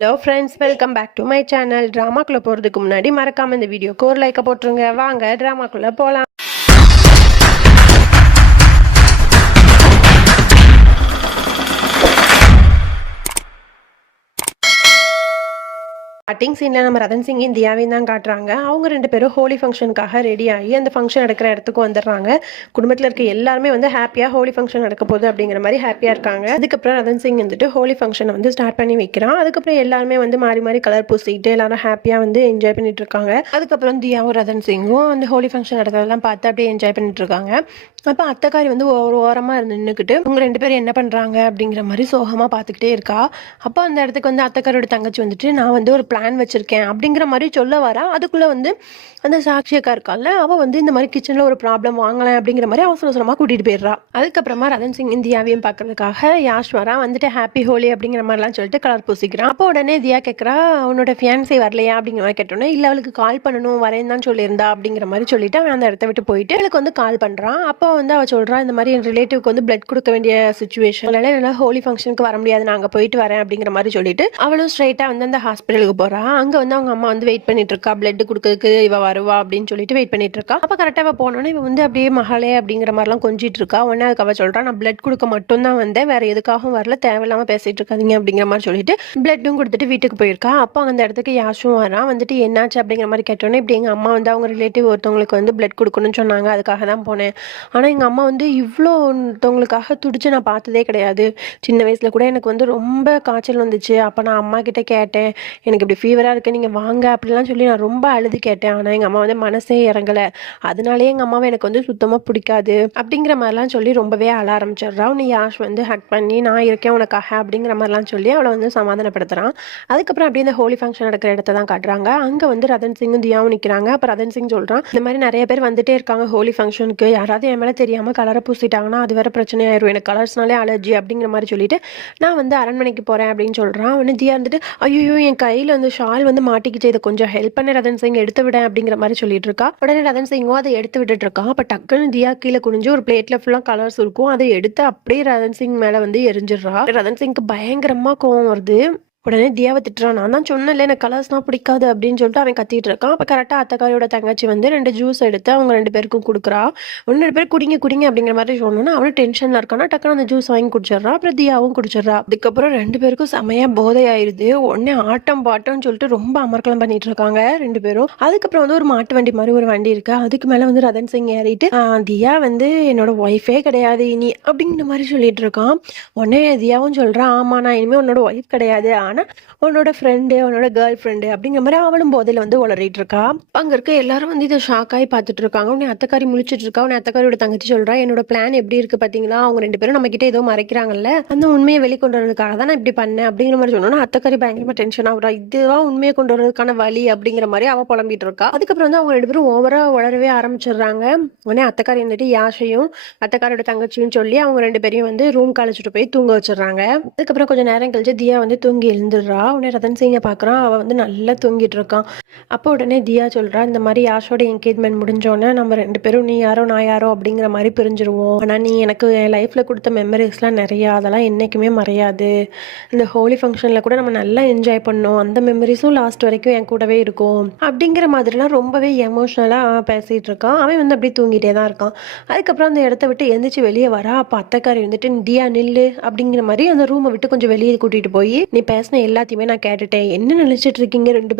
Hello friends, welcome back to my channel. ட்ராமாக்குள்ளே போகிறதுக்கு முன்னாடி மறக்காமல் இந்த வீடியோக்கு ஒரு லைக்கை போட்டுருங்க. வாங்க ட்ராமாக்குள்ளே போகலாம். ஸ்டார்டிங் சீனில் நம்ம ரதன் சிங் இந்தியாவையும் தான் காட்டுறாங்க. அவங்க ரெண்டு பேரும் ஹோலி ஃபங்க்ஷனுக்காக ரெடி ஆகி அந்த ஃபங்க்ஷன் நடக்கிற இடத்துக்கு வந்துடுறாங்க. குடும்பத்தில் இருக்க எல்லாருமே வந்து ஹாப்பியாக ஹோலி ஃபங்க்ஷன் நடக்க போகுது அப்படிங்கிற மாதிரி ஹாப்பியாக இருக்காங்க. அதுக்கப்புறம் ரதன் சிங் வந்துட்டு ஹோலி ஃபங்க்ஷனை வந்து ஸ்டார்ட் பண்ணி வைக்கிறான். அதுக்கப்புறம் எல்லாருமே வந்து மாறி மாறி கலர் பூசிக்கிட்டு எல்லாரும் ஹாப்பியாக வந்து என்ஜாய் பண்ணிட்டு இருக்காங்க. அதுக்கப்புறம் தியாவும் ரதன் சிங்கும் வந்து ஹோலி ஃபங்க்ஷன் நடக்கிறதெல்லாம் பார்த்து அப்படியே என்ஜாய் பண்ணிட்டு இருக்காங்க. அப்போ அத்தைக்காரி வந்து ஒரு ஓரமாக இருந்து நின்றுக்கிட்டு உங்க ரெண்டு பேரும் என்ன பண்ணுறாங்க அப்படிங்கிற மாதிரி சோகமாக பார்த்துக்கிட்டே இருக்கா. அப்போ அந்த இடத்துக்கு வந்து அத்தைக்காரோட தங்கச்சி வந்துட்டு நான் வந்து ஒரு பிளான் வச்சிருக்கேன் அப்படிங்கிற மாதிரி சொல்ல வரா. அதுக்குள்ளே வந்து அந்த சாட்சியக்கா இருக்கால, அவள் வந்து இந்த மாதிரி கிச்சனில் ஒரு ப்ராப்ளம் வாங்கலாம் அப்படிங்கிற மாதிரி அவசர அவசரமாக கூட்டிகிட்டு போயிடுறா. அதுக்கப்புறமா ரதன் சிங் இந்தியாவையும் பார்க்கறதுக்காக யாஷ்வரா வந்துட்டு ஹாப்பி ஹோலி அப்படிங்கிற மாதிரிலாம் சொல்லிட்டு கலர் பூசிக்கிறான். அப்போ உடனே தியா கேட்குறா, அவனோட ஃபியான்ஸே வரலையா அப்படிங்கிற மாதிரி கேட்டோன்னே, இல்லை அவளுக்கு கால் பண்ணணும் வரேன்னு தான் சொல்லியிருந்தா அப்படிங்கிற மாதிரி சொல்லிட்டு அவன் அந்த இடத்த விட்டு போயிட்டு அவளுக்கு வந்து கால் பண்ணுறான். அப்போ வந்து அவள் சொல்கிறா, இந்த மாதிரி என் ரிலேட்டிவ்க்கு வந்து பிளட் கொடுக்க வேண்டிய சுச்சுவேஷன், என்னால் ஹோலி ஃபங்க்ஷனுக்கு வர முடியாது, நான் அங்கே போயிட்டு வரேன் அப்படிங்கிற மாதிரி சொல்லிட்டு அவளும் ஸ்ட்ரைட்டாக வந்து அந்த ஹாஸ்பிட்டலுக்கு போகிறா. அங்கே வந்து அவங்க அம்மா வந்து வெயிட் பண்ணிட்டு இருக்கா, பிளட் கொடுக்கறதுக்கு இவ வருவா அப்படின்னு சொல்லிட்டு வெயிட் பண்ணிட்டு இருக்கா. அப்போ கரெக்டாக இவ போனோன்னே இவ வந்து அப்படியே மகளே அப்படிங்கிற மாதிரிலாம் கொஞ்சிட்டு இருக்கா. உடனே அதுக்கு அவ சொல்றா, நான் பிளட் கொடுக்க மட்டும்தான் வந்தேன், வேற எதுக்காகவும் வரல, தேவையில்லாம பேசிட்டு இருக்காதீங்க அப்படிங்கிற மாதிரி சொல்லிட்டு பிளட்டும் கொடுத்துட்டு வீட்டுக்கு போயிருக்கா. அப்போ அந்த இடத்துக்கு யாஷும் வரான். வந்துட்டு என்னாச்சு அப்படிங்கிற மாதிரி கேட்டோன்னே, இப்படி எங்கள் அம்மா வந்து அவங்க ரிலேட்டிவ் ஒருத்தவங்களுக்கு வந்து பிளட் கொடுக்கணும்னு சொன்னாங்க, அதுக்காக தான் போனேன். ஆனால் எங்கள் அம்மா வந்து இவ்வளோ ஒருத்தவங்களுக்காக துடிச்சு நான் பார்த்ததே கிடையாது. சின்ன வயசில் கூட எனக்கு வந்து ரொம்ப காய்ச்சல் வந்துச்சு. அப்போ நான் அம்மா கிட்ட கேட்டேன், எனக்கு இப்படி ஃபீவராக இருக்குது, நீங்கள் வாங்க அப்படிலாம் சொல்லி நான் ரொம்ப அழுது கேட்டேன். ஆனால் எங்கள் அம்மா வந்து மனசே இறங்கலை. அதனாலேயே எங்கள் அம்மாவை எனக்கு வந்து சுத்தமாக பிடிக்காது அப்படிங்கிற மாதிரிலாம் சொல்லி ரொம்பவே அழ ஆரம்பிச்சிடுறா. உன்னை யாஷ் வந்து ஹக் பண்ணி நான் இருக்கேன் உனக்காக அப்படிங்கிற மாதிரிலாம் சொல்லி அவளை வந்து சமாதானப்படுத்துகிறான். அதுக்கப்புறம் அப்படியே இந்த ஹோலி ஃபங்க்ஷன் நடக்கிற இடத்த தான் காட்டுறாங்க. அங்கே வந்து ரதன் சிங்கும் தியாவும் நிற்கிறாங்க. அப்போ ரதன் சிங் சொல்கிறான், இந்த மாதிரி நிறைய பேர் வந்துட்டே இருக்காங்க ஹோலி ஃபங்க்ஷனுக்கு, யாராவது என் மேலே தெரியாமல் கலரை பூசிட்டாங்கன்னா அது வேற பிரச்சனையாயிரும், எனக்கு கலர்ஸ்னாலே அலர்ஜி அப்படிங்கிற மாதிரி சொல்லிட்டு நான் வந்து அரண்மனைக்கு போகிறேன் அப்படின்னு சொல்கிறான். அவனு தியா வந்துட்டு, ஐயோ என் கையில் வந்து ஷால் வந்து மாட்டிக்கிச்சு, இதை கொஞ்சம் ஹெல்ப் பண்ண ரதன் சிங் எடுத்து விட அப்படிங்கிற மாதிரி சொல்லிட்டு இருக்கா. உடனே ரதன் சிங்கும் அதை எடுத்து விட்டுட்டு இருக்கான். அப்போ டக்குன்னு தியா கீழே குனிஞ்சு ஒரு பிளேட்ல ஃபுல்லாக கலர்ஸ் இருக்கும், அதை எடுத்து அப்படியே ரதன் சிங் மேலே வந்து எரிஞ்சிடுறா. ரதன் சிங்க்கு பயங்கரமா கோவம் வருது. உடனே தியாவை திட்டுறான், நான் தான் சொன்னல எனக்கு கலர்ஸ்னால் பிடிக்காது அப்படின்னு சொல்லிட்டு அவன் கத்திட்டு இருக்கான். அப்போ கரெக்டாக அத்தக்காரியோட தங்கச்சி வந்து 2 ஜூஸ் எடுத்து அவங்க 2 பேருக்கும் கொடுக்குறா. 2 பேர் குடிங்க குடிங்க அப்படிங்கிற மாதிரி சொன்னோன்னா அவனும் டென்ஷனில் இருக்கானா, டக்குனு அந்த ஜூஸ் வாங்கி குடிச்சிட்றான். அப்புறம் தியாவும் குடிச்சிட்றா. அதுக்கப்புறம் 2 பேருக்கும் செமையாக போதை ஆயிடுது. உடனே ஆட்டம் பாட்டம்னு சொல்லிட்டு ரொம்ப அமர்க்கலம் பண்ணிட்டு இருக்காங்க 2 பேரும். அதுக்கப்புறம் வந்து ஒரு மாட்டு வண்டி மாதிரி ஒரு வண்டி இருக்கு, அதுக்கு மேலே வந்து ரதன் சிங் ஏறிட்டு தியா வந்து என்னோட ஒய்ஃபே கிடையாது இனி அப்படிங்கிற மாதிரி சொல்லிட்டு இருக்கான். உடனே தியாவும் சொல்கிறான், ஆமாம் நான் இனிமேல் உன்னோட ஒய்ஃப் கிடையாது, ஆனால் உன்னோட ஃப்ரெண்டு உன்னோட கேர்ள் ஃப்ரெண்டு அப்படிங்கிற மாதிரி அவளும் போதையில் வந்து உளறிட்டு இருக்கா. அங்கே இருக்க எல்லாரும் வந்து இதை ஷாக்காகி பார்த்துட்டு இருக்காங்க. உன்னை அத்தக்காரி முழிச்சிட்டு இருக்கா. உன்னை அத்தக்காரியோட தங்கச்சி சொல்கிறா, என்னோட பிளான் எப்படி இருக்குது பார்த்தீங்களா, அவங்க 2 பேரும் நம்ம கிட்ட ஏதோ மறைக்கிறாங்கல்ல, அந்த உண்மையை வெளிக்கொண்டு வரதுக்காக தான் நான் இப்படி பண்ணேன் அப்படிங்கிற மாதிரி சொன்னோன்னா அத்தக்காரி பயங்கரமாக டென்ஷன் ஆகுறா. இதுதான் உண்மையை கொண்டு வரதுக்கான வழி அப்படிங்கிற மாதிரி அவள் புலம்பிட்டு இருக்கா. அதுக்கப்புறம் வந்து அவங்க 2 பேரும் ஓவராக வளரவே ஆரம்பிச்சிடுறாங்க. உடனே அத்தக்காரி வந்துட்டு யாஷையும் அத்தக்காரியோட தங்கச்சியும் சொல்லி அவங்க 2 பேரையும் வந்து ரூம் அழைச்சிட்டு போய் தூங்க வச்சிடுறாங்க. அதுக்கப்புறம் கொஞ்சம் நேரம் கழிச்சு தியா வந்து தூங்கி எழுந்துடுறா. உடனே ரதன் சிங்கை பார்க்குறான், அவள் வந்து நல்லா தூங்கிட்டு இருக்கான். அப்போ உடனே தியா சொல்கிறா, இந்த மாதிரி யாஷோட என்கேஜ்மெண்ட் முடிஞ்சோன்னே நம்ம 2 பேரும் நீ யாரோ நான் யாரோ அப்படிங்கிற மாதிரி பிரிஞ்சிருவோம். ஆனால் நீ எனக்கு என் லைஃப்பில் கொடுத்த மெமரிஸ்லாம் நிறையா, அதெல்லாம் என்றைக்குமே மறையாது. இந்த ஹோலி ஃபங்க்ஷனில் கூட நம்ம நல்லா என்ஜாய் பண்ணோம், அந்த மெமரிஸும் லாஸ்ட் வரைக்கும் என் கூடவே இருக்கும் அப்படிங்கிற மாதிரிலாம் ரொம்பவே எமோஷ்னலாக பேசிகிட்டு இருக்கான். அவன் வந்து அப்படியே தூங்கிட்டே தான் இருக்கான். அதுக்கப்புறம் அந்த இடத்த விட்டு எழுந்திரிச்சு வெளியே வரா. அப்போ அத்தைக்காரி வந்துட்டு தியா நில்லு அப்படிங்கிற மாதிரி அந்த ரூமை விட்டு கொஞ்சம் வெளியே கூட்டிகிட்டு போய், நீ பேசின எல்லாத்தையுமே நான் கேட்டுட்டேன், என்ன நினைச்சிட்டு இருக்கீங்க 2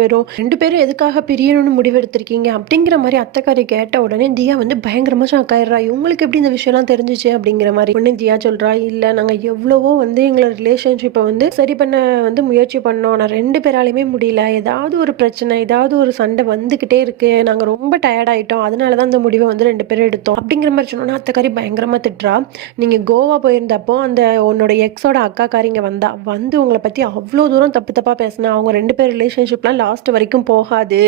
பேரும் எதுக்காக பிரியணும்னு முடிவெடுத்திருக்கீங்க அப்படிங்கிற மாதிரி அத்தைக்காரி கேட்ட உடனே தியா வந்து பயங்கரமா ஷாக் ஆயிடுறா. இவங்களுக்கு எப்படி இந்த விஷயம்லாம் தெரிஞ்சிச்சு அப்படிங்கிற மாதிரி. உடனே தியா சொல்றா, இல்ல நாங்க எவ்வளவோ வந்து எங்களோட ரிலேஷன்ஷிப்பை வந்து சரி பண்ண வந்து முயற்சி பண்ணோம், நான் 2 பேராலையுமே முடியல, ஏதாவது ஒரு பிரச்சனை ஏதாவது ஒரு சண்டை வந்துகிட்டே இருக்கு, நாங்க ரொம்ப டயர்ட் ஆயிட்டோம், அதனாலதான் அந்த முடிவை வந்து 2 பேரும் எடுத்தோம் அப்படிங்கிற மாதிரி சொன்னோன்னா அத்தைக்காரி பயங்கரமா திட்டுறா. நீங்க கோவா போயிருந்தப்போ அந்த உன்னோட எக்ஸோட அக்காக்காரிங்க வந்து உங்களை பத்தி அவ்வளோ தூரம் தப்பா பேசினா, அவங்க 2 பேர் ரிலேஷன்ஷிப்லாம் லாஸ்ட் வரைக்கும் போகாது,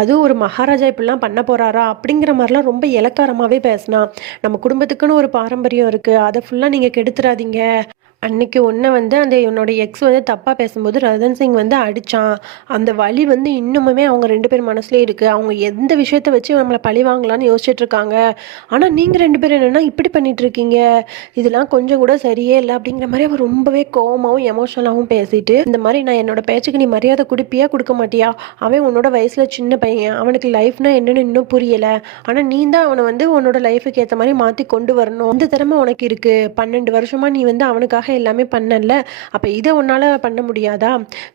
அதுவும் ஒரு மகாராஜா இப்படிலாம் பண்ண போறாரா அப்படிங்கிற மாதிரிலாம் ரொம்ப இலக்காரமாகவே பேசினா. நம்ம குடும்பத்துக்குன்னு ஒரு பாரம்பரியம் இருக்குது, அதை ஃபுல்லாக நீங்கள் கெடுத்துறாதீங்க அன்னைக்கு ஒன்று வந்து அந்த என்னோட எக்ஸ் வந்து தப்பாக பேசும்போது ரதன் சிங் வந்து அடித்தான். அந்த வலி வந்து இன்னுமுமே அவங்க 2 பேர் மனசுலேயே இருக்குது. அவங்க எந்த விஷயத்த வச்சு நம்மளை பழி வாங்கலான்னு யோசிச்சுட்டு இருக்காங்க. ஆனால் நீங்கள் 2 பேரும் என்னென்னா இப்படி பண்ணிட்டு இருக்கீங்க, இதெல்லாம் கொஞ்சம் கூட சரியே இல்லை அப்படிங்கிற மாதிரி அவர் ரொம்பவே கோவமாகவும் எமோஷனலாகவும் பேசிட்டு, இந்த மாதிரி நான் என்னோட பேச்சுக்கு நீ மரியாதை கொடுப்பியா கொடுக்க மாட்டியா, அவன் உன்னோட வயசில் சின்ன பையன், அவனுக்கு லைஃப்னா என்னன்னு இன்னும் புரியலை, ஆனால் நீ தான் அவனை வந்து உன்னோட லைஃபுக்கு ஏற்ற மாதிரி மாற்றி கொண்டு வரணும், இந்த திறமை உனக்கு இருக்குது, 12 வருஷமாக நீ வந்து அவனுக்காக எல்லாமே பண்ணல, அப்போ இதை உன்னால் பண்ண முடியாதா,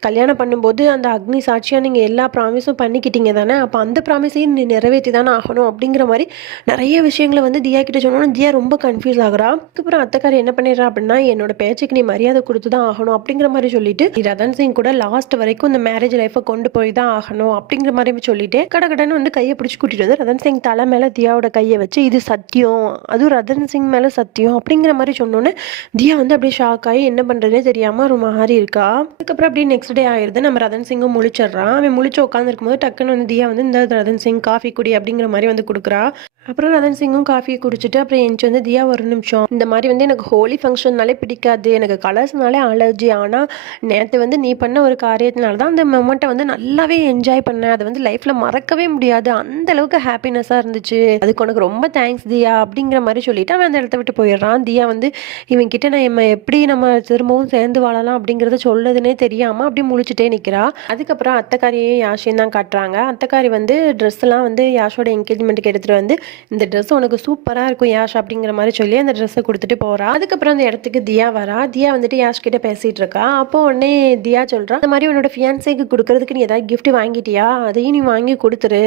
கல்யாணம் பண்ணும்போது அந்த அக்னி சாட்சியாக நீங்கள் எல்லா ப்ராமிஸும் பண்ணிக்கிட்டீங்க தானே, அப்போ அந்த ப்ராமிஸையும் நீ நிறைவேற்றி தானே ஆகணும் அப்படிங்கிற மாதிரி நிறைய விஷயங்களை வந்து தியா கிட்ட சொன்னோன்னா தியா ரொம்ப கன்ஃபியூஸ் ஆகுறா. அதுக்கப்புறம் அத்தைக்காரி என்ன பண்ணிடுறா அப்படின்னா, என்னோட பேச்சுக்கு நீ மரியாதை கொடுத்து தான் ஆகணும் அப்படிங்கிற மாதிரி சொல்லிட்டு ரதன் சிங் கூட லாஸ்ட் வரைக்கும் இந்த மேரேஜ் லைஃப்பை கொண்டு போய் தான் ஆகணும் அப்படிங்கிற மாதிரி சொல்லிட்டு கடகடன்னு வந்து கையை பிடிச்சி கூட்டிட்டு வந்து ரதன் சிங் தலை மேலே தியாவோட கையை வச்சு இது சத்தியம், அதுவும் ரதன் சிங் மேலே சத்தியம் அப்படிங்கிற மாதிரி சொன்னோன்னே தியா வந்து அப்படியே ஷாக் ஆகி என்ன பண்ணுறதே தெரியாமல் ஒரு மாதிரி இருக்கா. அதுக்கப்புறம் அப்படியே நெக்ஸ்ட் டே ஆயிடுது. நம்ம ரதன் சிங்கும் முழிச்சிடுறான். அவன் முழிச்சு உட்காந்துருக்கும் போது டக்குன்னு வந்து தியா வந்து இந்த ரதன் சிங் காஃபி குடி அப்படிங்கிற மாதிரி வந்து கொடுக்குறா. அப்புறம் ரதன் சிங்கும் காஃபி குடிச்சிட்டு அப்புறம் எஞ்சி வந்து தியா ஒரு நிமிஷம், இந்த மாதிரி வந்து எனக்கு ஹோலி ஃபங்க்ஷன்னாலே பிடிக்காது, எனக்கு கலர்ஸ்னாலே அலர்ஜி, ஆனால் நேற்று வந்து நீ பண்ண ஒரு காரியத்தினால தான் அந்த மொமெண்ட்டை வந்து நல்லாவே என்ஜாய் பண்ணேன், அதை வந்து லைஃப்பில் மறக்கவே முடியாது, அந்த அளவுக்கு ஹாப்பினஸ்ஸாக இருந்துச்சு, அதுக்கு உனக்கு ரொம்ப தேங்க்ஸ் தியா அப்படிங்கிற மாதிரி சொல்லிட்டு அவன் அந்த இடத்த விட்டு போயிடுறான். தியா வந்து இவன் கிட்ட நம்ம எப்படி நம்ம திரும்பவும் சேர்ந்து வாழலாம் அப்படிங்கிறத சொல்லதுன்னே தெரியாமல் அப்படி முழிச்சுட்டே நிற்கிறா. அதுக்கப்புறம் அத்தைக்காரியும் யாஷையும் தான் காட்டுறாங்க. அத்தைக்காரி வந்து ட்ரெஸ்லாம் வந்து யாஷோட என்கேஜ்மெண்ட்டுக்கு எடுத்துகிட்டு வந்து இந்த ட்ரெஸ் உனக்கு சூப்பராக இருக்கும் யாஷ் அப்படிங்கிற மாதிரி சொல்லி அந்த ட்ரெஸ்ஸை கொடுத்துட்டு போகிறா. அதுக்கப்புறம் அந்த இடத்துக்கு தியா வரா. தியா வந்துட்டு யாஷ் கிட்ட பேசிகிட்டு இருக்கா. அப்போ உடனே தியா சொல்கிறா, இந்த மாதிரி உன்னோட ஃபியான்ஸேக்கு கொடுக்கறதுக்கு நீ ஏதாவது கிஃப்ட் வாங்கிட்டியா, அதையும் நீ வாங்கி கொடுத்துரு,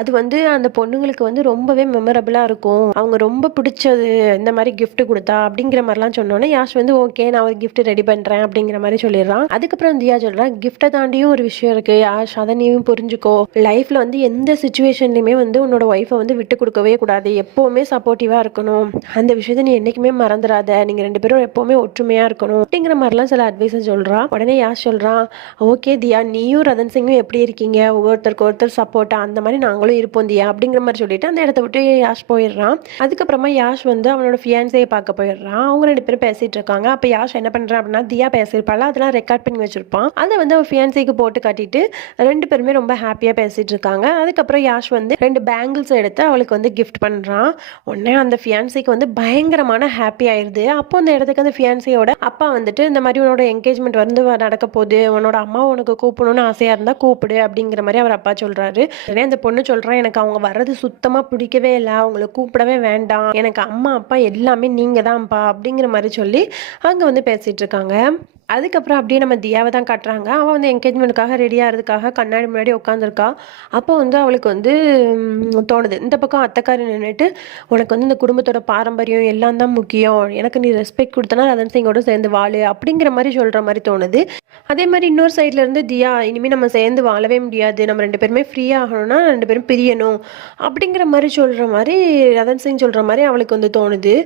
அது வந்து அந்த பொண்ணுங்களுக்கு வந்து ரொம்பவே மெமரபிளாக இருக்கும், அவங்க ரொம்ப பிடிச்சது இந்த மாதிரி கிஃப்ட் கொடுத்தா அப்படிங்கிற மாதிரிலாம் சொன்னோன்னே யாஷ் வந்து ஓகே நான் ஒரு கிஃப்ட் ரெடி பண்ணுறேன் அப்படிங்கிற மாதிரி சொல்லிடுறான். அதுக்கப்புறம் தியா சொல்கிறா, கிஃப்ட்டை தாண்டியும் ஒரு விஷயம் இருக்குது யாஷ், அதை நீயும் புரிஞ்சுக்கோ, லைஃப்பில் வந்து எந்த சுச்சுவேஷன்லையுமே வந்து உன்னோட ஒய்ஃபை வந்து விட்டு கொடுக்கவே கூடாது, எப்பவுமே சப்போர்ட்டிவாக இருக்கணும், அந்த விஷயத்தை நீ என்றைக்குமே மறந்துடாத, நீங்கள் 2 பேரும் எப்பவுமே ஒற்றுமையாக இருக்கணும் அப்படிங்கிற மாதிரிலாம் சில அட்வைஸை சொல்கிறான். உடனே யாஷ் சொல்கிறான், ஓகே தியா நீயும் ரதன் சிங்கும் எப்படி இருக்கீங்க, ஒவ்வொருத்தருக்கு ஒருத்தர் சப்போர்ட்டா அந்த மாதிரி நாங்களும் இருப்போம் தியா அப்படிங்கிற மாதிரி சொல்லிட்டு அந்த இடத்த விட்டு யாஷ் போயிடுறான். அதுக்கப்புறமா யாஷ் வந்து அவனோட ஃபியான்ஸையை பார்க்க போயிடுறான். அவங்க 2 பேரும் பேசிகிட்டு இருக்காங்க. அப்போ யாஷ் என்ன பண்ணுறான் அப்படின்னா, தியா பேசியிருப்பாள் அதெல்லாம் ரெக்கார்ட் பண்ணி வச்சுருப்பான், அதை வந்து அவன் ஃபியான்ஸைக்கு போட்டு காட்டிட்டு 2 பேருமே ரொம்ப ஹாப்பியாக பேசிகிட்டு இருக்காங்க. அதுக்கப்புறம் யாஷ் வந்து 2 பேங்கிள்ஸ் எடுத்து அவளுக்கு வந்து கிஃப்ட் பண்ணுறான். உடனே அந்த ஃபியான்சிக்கு வந்து பயங்கரமான ஹாப்பி ஆயிடுது. அப்போ அந்த இடத்துக்கு அந்த ஃபியான்சியோட அப்பா வந்துட்டு இந்த மாதிரி உன்னோட என்கேஜ்மெண்ட் வந்து நடக்க போகுது, உன்னோட அம்மா உனக்கு கூப்பிடணும்னு ஆசையாக இருந்தால் கூப்பிடு அப்படிங்கிற மாதிரி அவர் அப்பா சொல்கிறாரு. உடனே அந்த பொண்ணு சொல்கிறான், எனக்கு அவங்க வர்றது சுத்தமாக பிடிக்கவே இல்லை, அவங்கள கூப்பிடவே வேண்டாம், எனக்கு அம்மா அப்பா எல்லாமே நீங்கள் தான்ப்பா அப்படிங்கிற மாதிரி சொல்லி அங்கே வந்து பேசிகிட்டு இருக்காங்க. அதுக்கப்புறம் அப்படியே நம்ம தியாவை தான் காட்டுறாங்க. அவள் வந்து என்கேஜ்மெண்ட்டுக்காக ரெடி ஆகிறதுக்காக கண்ணாடி முன்னாடி உட்காந்துருக்கா. அப்போ வந்து அவளுக்கு வந்து தோணுது, இந்த பக்கம் அத்தைக்காரி நின்றுட்டு உனக்கு வந்து இந்த குடும்பத்தோட பாரம்பரியம் எல்லாம் தான் முக்கியம், எனக்கு நீ ரெஸ்பெக்ட் கொடுத்தனா ரதன் சிங்கோட சேர்ந்து வாழு அப்படிங்கிற மாதிரி சொல்கிற மாதிரி தோணுது. அதே மாதிரி இன்னொரு சைட்ல இருந்து தியா, இனிமேல் நம்ம சேர்ந்து வாழவே முடியாது, நம்ம 2 பேருமே ஃப்ரீயாக ஆகணும்னா 2 பேரும் பிரியணும் அப்படிங்கிற மாதிரி சொல்கிற மாதிரி ரதன் சிங் சொல்கிற மாதிரி அவளுக்கு வந்து தோணுது.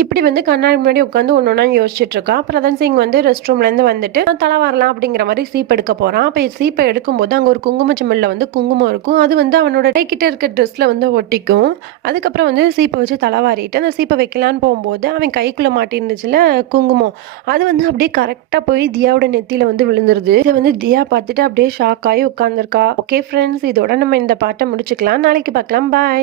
இப்படி வந்து கண்ணாடி முன்னாடி உட்காந்து ஒன்று ஒன்றா யோசிச்சுட்டு இருக்கா. ரதன் சிங் வந்து ரெஸ்ட் ரூம்லேருந்து வந்துட்டு தலை வரலாம் அப்படிங்கிற மாதிரி சீப் எடுக்க போகிறான். அப்போ சீப்பை எடுக்கும்போது அங்கே ஒரு குங்கும சிமிழில் வந்து குங்குமம் இருக்கும், அது வந்து அவனோட கிட்ட இருக்க ட்ரெஸ்ஸில் வந்து ஒட்டிக்கும். அதுக்கப்புறம் வந்து சீப்பை வச்சு தலைவாரிட்டு அந்த சீப்பை வைக்கலான்னு போகும்போது அவன் கைக்குள்ளே மாட்டிருந்துச்சுல குங்குமம், அது வந்து அப்படியே கரெக்டாக போய் தியாவோட நெத்தியில் வந்து விழுந்துருது. இதை வந்து தியா பார்த்துட்டு அப்படியே ஷாக் ஆகி உட்காந்துருக்கா. ஓகே ஃப்ரெண்ட்ஸ், இதோட நம்ம இந்த பாட்டை முடிச்சுக்கலாம், நாளைக்கு பார்க்கலாம், பாய்.